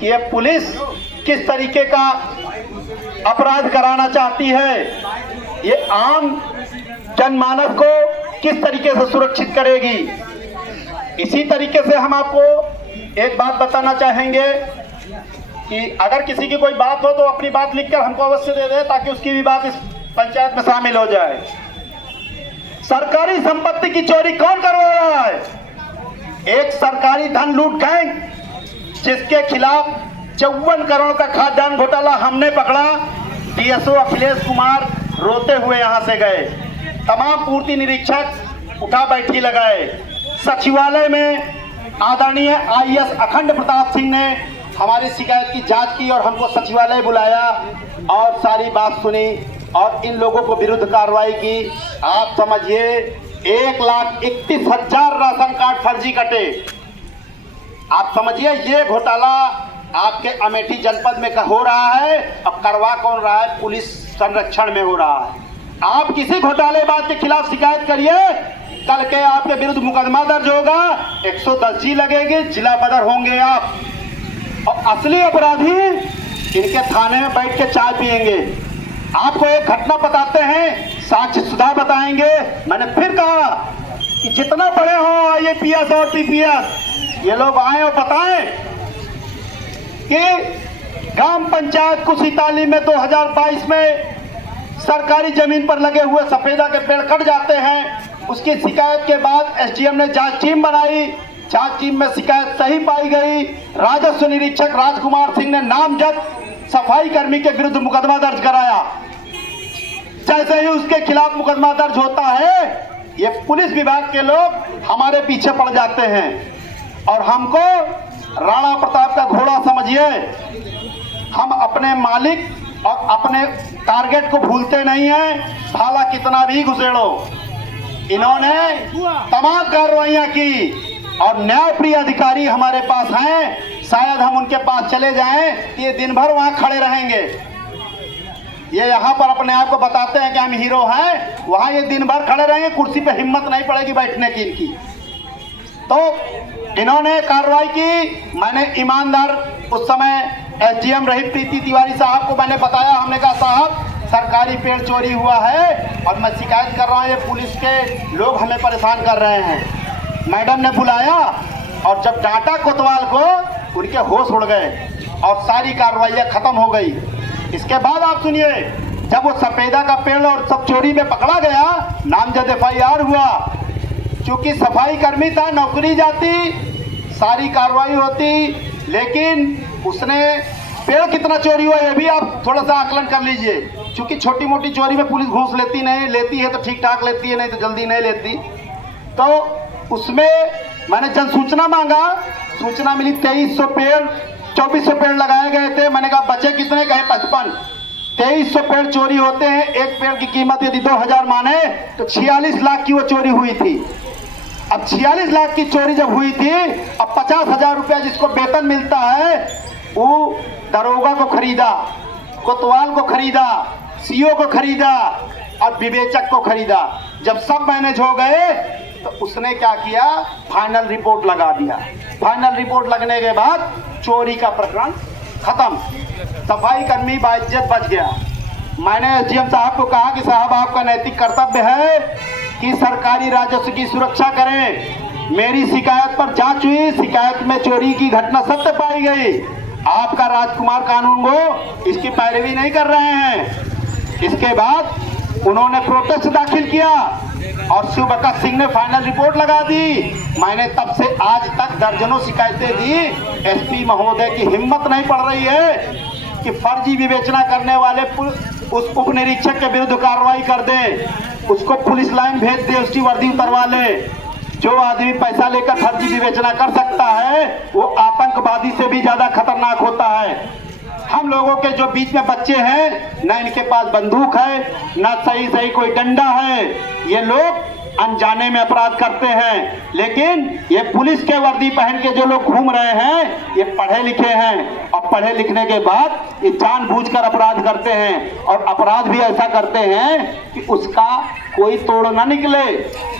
कि ये पुलिस किस तरीके का अपराध कराना चाहती है, ये आम जनमानस को किस तरीके से सुरक्षित करेगी। इसी तरीके से हम आपको एक बात बताना चाहेंगे कि अगर किसी की कोई बात हो तो अपनी बात लिखकर हमको अवश्य दे दे, ताकि उसकी भी बात इस पंचायत में शामिल हो जाए। सरकारी संपत्ति की चोरी कौन करवा रहा है? एक सरकारी धन लूट गैंग, जिसके खिलाफ 54 करोड़ का खाद्यान्न घोटाला हमने पकड़ा। डीएसओ अखिलेश कुमार रोते हुए यहां से गए, तमाम पूर्ति निरीक्षक उठा बैठी लगाए। सचिवालय में आदरणीय आईएएस अखंड प्रताप सिंह ने हमारी शिकायत की जांच की और हमको सचिवालय बुलाया और सारी बात सुनी और इन लोगों को विरुद्ध कार्रवाई की। आप समझिए 1,31,000 राशन कार्ड फर्जी कटे। आप समझिए ये घोटाला आपके अमेठी जनपद में हो रहा है। अब करवा कौन रहा है? पुलिस संरक्षण में हो रहा है। आप किसी घोटालेबाज के खिलाफ शिकायत करिए, कल के आपके विरुद्ध मुकदमा दर्ज होगा, 110 जी लगेगी, जिला बदर होंगे आप। और असली अपराधी इनके थाने में बैठ के चाय पिएंगे। आपको एक घटना बताते हैं, साक्ष्य सुधा बताएंगे। मैंने फिर कहा कि जितना बड़े हो आईएपीएस और पीपीएस, ये लोग आए और बताएं कि ग्राम पंचायत कुशीताली में 2022 में सरकारी जमीन पर लगे हुए सफेदा के पेड़ कट जाते हैं। उसकी शिकायत के बाद एसडीएम ने जांच टीम बनाई। जांच टीम में शिकायत सही पाई गई। राजस्व निरीक्षक राजकुमार सिंह ने नामजद सफाई कर्मी के विरुद्ध मुकदमा दर्ज कराया। जैसे ही उसके खिलाफ मुकदमा दर्ज होता है, ये पुलिस विभाग के लोग हमारे पीछे पड़ जाते हैं और हमको राणा प्रताप का घोड़ा समझिए। हम अपने मालिक और अपने टारगेट को भूलते नहीं हैं, भाला कितना भी घुसेड़ो। इन्होंने तमाम कार्रवाइयां की और न्यायप्रिय अधिकारी हमारे पास हैं। शायद हम उनके पास चले जाएं कि ये दिन भर वहां खड़े रहेंगे। ये यहाँ पर अपने आप को बताते हैं कि हम हीरो हैं, वहां ये दिन भर खड़े रहेंगे, कुर्सी पे हिम्मत नहीं पड़ेगी बैठने की इनकी। तो इन्होंने कार्रवाई की। मैंने ईमानदार उस समय एसडीएम रही प्रीति तिवारी साहब को मैंने बताया। हमने कहा साहब सरकारी पेड़ चोरी हुआ है और मैं शिकायत कर रहा हूँ, ये पुलिस के लोग हमें परेशान कर रहे हैं। मैडम ने बुलाया और जब डांटा कोतवाल को, उनके होश उड़ गए और सारी कार्रवाइयाँ खत्म हो गई। इसके बाद आप सुनिए, जब वो सफेदा का पेड़ और सब चोरी में पकड़ा गया, नामजद FIR हुआ। क्योंकि सफाई कर्मी था, नौकरी जाती, सारी कार्रवाई होती, लेकिन उसने पेड़ कितना चोरी हुआ ये भी आप थोड़ा सा आकलन कर लीजिए। क्योंकि छोटी मोटी चोरी में पुलिस घूस लेती नहीं, लेती है तो ठीक ठाक लेती है, नहीं तो जल्दी नहीं लेती। तो उसमें मैंने जन सूचना मांगा, सूचना मिली 2300 पेड़, 2400 पेड़ लगाए गए थे। मैंने कहा बचे कितने? कहे 55। 2300 पेड़ चोरी होते हैं। एक पेड़ की कीमत यदि 2000 माने तो 46 लाख की वो चोरी हुई थी। अब 46 लाख की चोरी जब हुई थी, अब 50,000 रुपया जिसको वेतन मिलता है, वो दरोगा को खरीदा, कोतवाल को खरीदा, सीओ को खरीदा और विवेचक को खरीदा। जब सब मैनेज हो गए तो उसने क्या किया? फाइनल रिपोर्ट लगा दिया। फाइनल रिपोर्ट लगने के बाद चोरी का प्रकरण खत्म, सफाई कर्मी बाइज्जत बच गया। मैंने एसडीएम साहब को कहा कि साहब आपका नैतिक कर्तव्य है कि सरकारी राजस्व की सुरक्षा करें। मेरी शिकायत पर जांच हुई, शिकायत में चोरी की घटना सत्य पाई गई। आपका राजकुमार कानून गो इसकी पैरवी नहीं कर रहे हैं। इसके बाद उन्होंने प्रोटेस्ट दाखिल किया और शिवप्रकाश सिंह ने फाइनल रिपोर्ट लगा दी। मैंने तब से आज तक दर्जनों शिकायतें दी। एसपी महोदय की हिम्मत नहीं पड़ रही है कि फर्जी विवेचना करने वाले उस उप निरीक्षक के विरुद्ध कार्रवाई कर दे, उसको पुलिस लाइन भेज दे, उसकी वर्दी उतरवा ले। जो आदमी पैसा लेकर फर्जी विवेचना कर सकता है वो आतंकवादी से भी ज्यादा खतरनाक होता है। हम लोगों के जो बीच में बच्चे हैं, ना इनके पास बंदूक है, ना सही कोई डंडा है। ये लोग अनजाने में अपराध करते हैं, लेकिन ये पुलिस के वर्दी पहन के जो लोग घूम रहे हैं, ये पढ़े लिखे हैं और पढ़े लिखने के बाद ये जानबूझकर अपराध करते हैं और अपराध भी ऐसा करते हैं कि उसका कोई तोड़ ना निकले।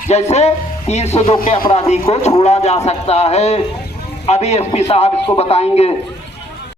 जैसे 302 के अपराधी को छोड़ा जा सकता है। अभी एसपी साहब इसको बताएंगे।